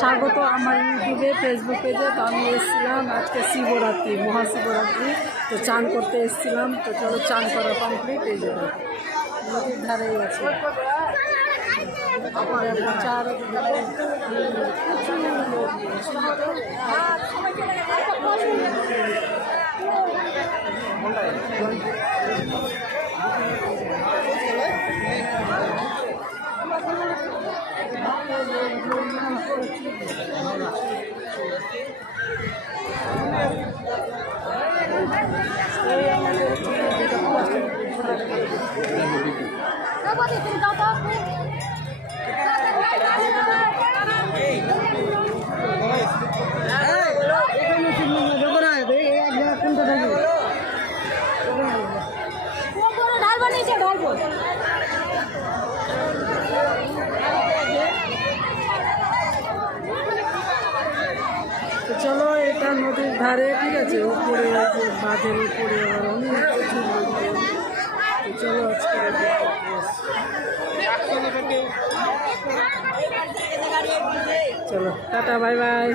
স্বাগত আমার ইউটিউবে ফেসবুক পেজে। তো আমি এসেছিলাম আজকে শিবরাত্রি, মহাশিবরাত্রি, তো চান করতে এসেছিলাম। তো চলো চান করা কমপ্লিট। এই জন্য নদীর ধারেই আছে চলো এটা নদীর ধারে, ঠিক আছে, উপরে বাঁধের উপরে অনেক কিছু। চলো আজকে চলো টাটা, বাই বাই।